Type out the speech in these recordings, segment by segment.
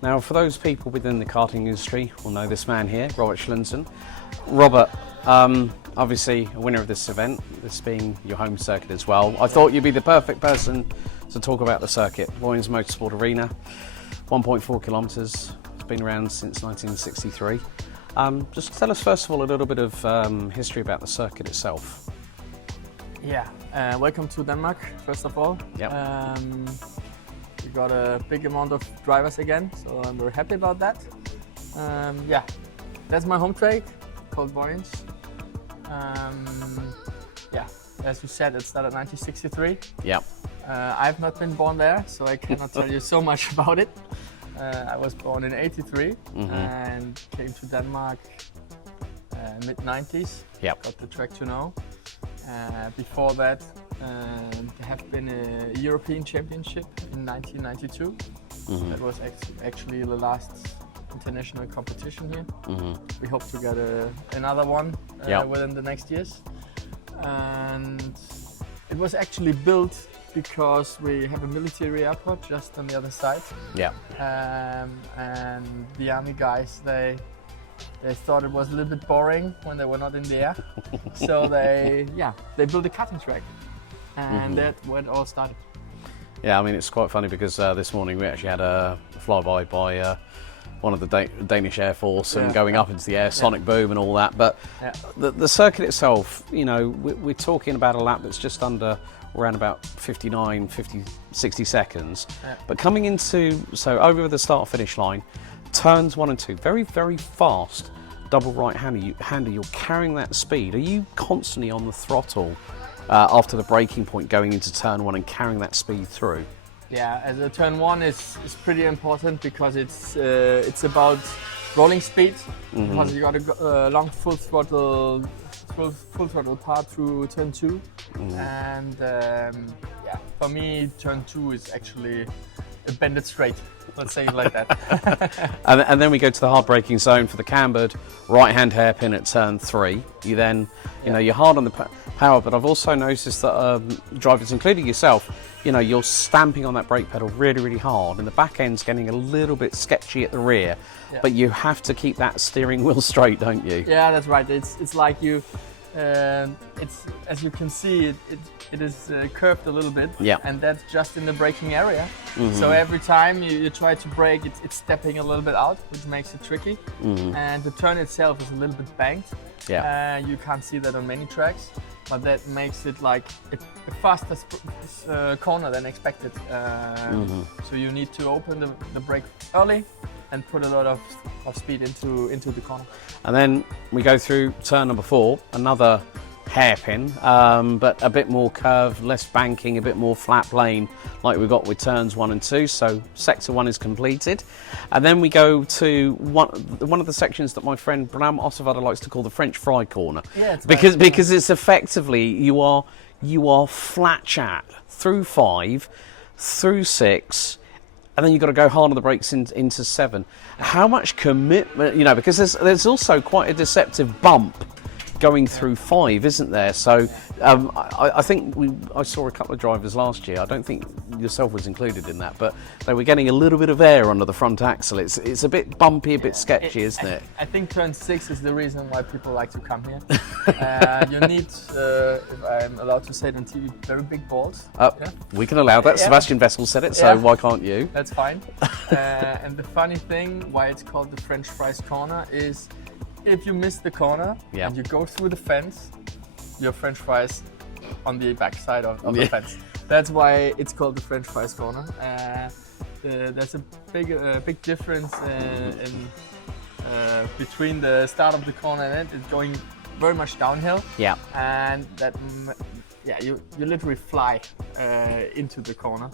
Now, for those people within the karting industry will know this man here, Robert Schlünssen. Robert, obviously a winner of this event, this being your home circuit as well. I thought you'd be the perfect person to talk about the circuit. Vojens Motorsport Arena, 1.4 kilometres, it's been around since 1963. Just tell us first of all a little bit of history about the circuit itself. Yeah, welcome to Denmark, first of all. Yep. We got a big amount of drivers again, so I'm very happy about that. Yeah, that's my home track, called Vojens. Yeah, as you said, it started 1963. Yep. I've not been born there, so I cannot tell you so much about it. I was born in '83 and came to Denmark mid-90s. Yep. Got the track to know. Before that, there have been a European Championship in 1992. That was actually the last international competition here. We hope to get another one within the next years. And it was actually built because we have a military airport just on the other side. Yeah. And the army guys, they thought it was a little bit boring when they were not in the air. So they built a karting track. And that's where it all started. Yeah, I mean, it's quite funny because this morning we actually had a flyby by one of the Danish Air Force and going up into the air, sonic boom and all that. But the circuit itself, you know, we're talking about a lap that's just under around about 60 seconds. But coming into, so over the start finish line, turns 1 and 2, very, very fast double right-hander, you're carrying that speed. Are you constantly on the throttle after the braking point going into turn 1 and carrying that speed through? Yeah, as a turn 1 is pretty important because it's about rolling speed, because you got a long full throttle part through turn 2, and yeah, for me turn 2 is actually a bended straight. Let's say it like that. and then we go to the hard braking zone for the cambered right-hand hairpin at turn 3. You then, you know, you're hard on the power, but I've also noticed that drivers, including yourself, you know, you're stamping on that brake pedal really, really hard, and the back end's getting a little bit sketchy at the rear. But you have to keep that steering wheel straight, don't you? Yeah, that's right. It's like you. It's, as you can see, it is curved a little bit, and that's just in the braking area. So every time you try to brake, it's stepping a little bit out, which makes it tricky. And the turn itself is a little bit banked. You can't see that on many tracks, but that makes it like a faster corner than expected. So you need to open the brake early and put a lot of speed into the corner. And then we go through turn number 4, another hairpin, but a bit more curve, less banking, a bit more flat lane like we've got with turns 1 and 2. So sector 1 is completed. And then we go to one of the sections that my friend Bram Ossevader likes to call the French fry corner. Yeah, because it's effectively you are flat chat through 5, through 6, and then you've got to go hard on the brakes into 7. How much commitment, you know, because there's also quite a deceptive bump going through 5, isn't there? So I think I saw a couple of drivers last year. I don't think yourself was included in that, but they were getting a little bit of air under the front axle. It's a bit bumpy, a bit sketchy, isn't it? I think turn 6 is the reason why people like to come here. You need, if I'm allowed to say it on TV, very big balls. We can allow that. Sebastian Vettel said it, so why can't you? That's fine. And the funny thing why it's called the French fries corner is if you miss the corner and you go through the fence, your French fries on the back side of the fence. That's why it's called the French fries corner. There's a big difference between the start of the corner and it's going very much downhill. And that, you literally fly into the corner,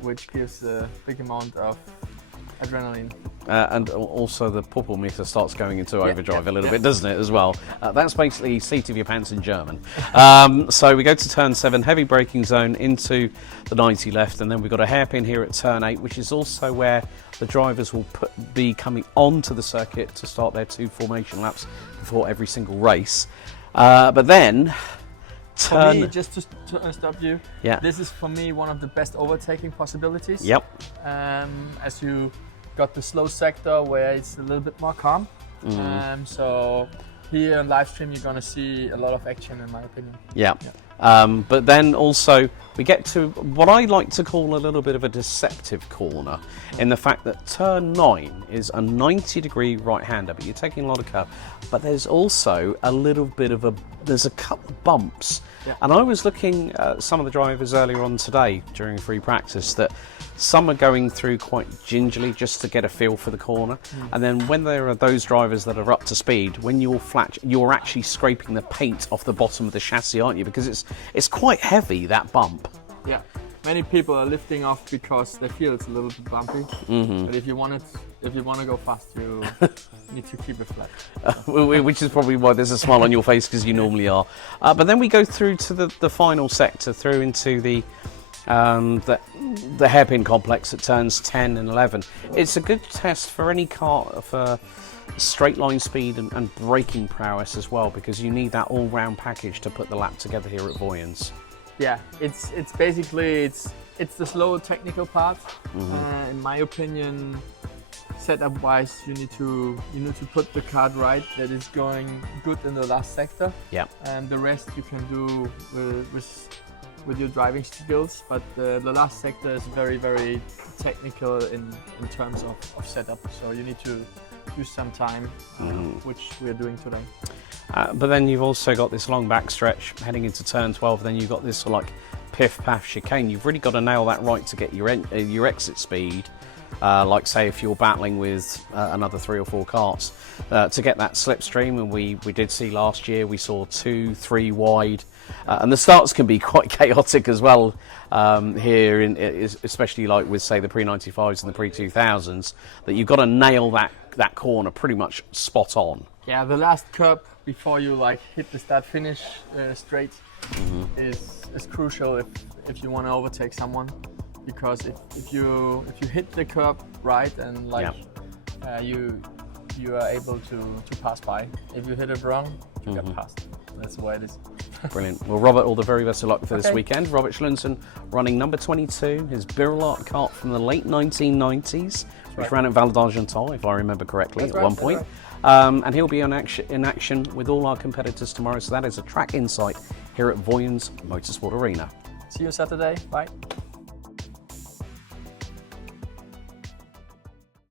which gives a big amount of adrenaline. And also the Puppel meter starts going into overdrive a little bit, doesn't it, as well? That's basically seat of your pants in German. So we go to turn 7, heavy braking zone into the 90 left, and then we've got a hairpin here at turn 8, which is also where the drivers will be coming onto the circuit to start their 2 formation laps before every single race. But then for me, just to stop you, this is for me one of the best overtaking possibilities. As you got the slow sector where it's a little bit more calm. So here on live stream, you're going to see a lot of action, in my opinion. Yeah. But then also we get to what I like to call a little bit of a deceptive corner, in the fact that turn 9 is a 90-degree right-hander, but you're taking a lot of curve. But there's also a little bit of there's a couple of bumps. Yeah. And I was looking at some of the drivers earlier on today during free practice, that some are going through quite gingerly just to get a feel for the corner. And then when there are those drivers that are up to speed, when you're flat, you're actually scraping the paint off the bottom of the chassis, aren't you? Because it's quite heavy, that bump. Yeah, many people are lifting off because they feel it's a little bit bumpy. But if you want to go fast, you need to keep it flat. Which is probably why there's a smile on your face, because you normally are. But then we go through to the final sector, through into the hairpin complex at turns 10 and 11. It's a good test for any car for straight line speed and braking prowess as well, because you need that all-round package to put the lap together here at Vojens. Yeah, it's basically it's the slower technical part. In my opinion, setup wise, you need to put the card right, that is going good in the last sector. Yeah, and the rest you can do with your driving skills, but the last sector is very, very technical in terms of setup, so you need to use some time, which we're doing today. But then you've also got this long back stretch heading into turn 12, then you've got this sort of like piff-paff chicane. You've really got to nail that right to get your exit speed, like say if you're battling with another 3 or 4 karts, to get that slipstream. And we did see last year, we saw 2, 3 wide, and the starts can be quite chaotic as well here, especially like with say the pre-95s and the pre-2000s, that you've got to nail that corner pretty much spot on. Yeah, the last curb before you like hit the start finish straight is crucial if you want to overtake someone, because if you hit the curb right and like you are able to pass by. If you hit it wrong, you get passed. That's the way it is. Brilliant. Well, Robert, all the very best of luck for this weekend. Robert Schlünssen running number 22, his Birlart kart from the late 1990s, which ran at Val d'Argental, if I remember correctly, at one point. And he'll be in action with all our competitors tomorrow. So that is a track insight here at Vojens Motorsport Arena. See you Saturday. Bye.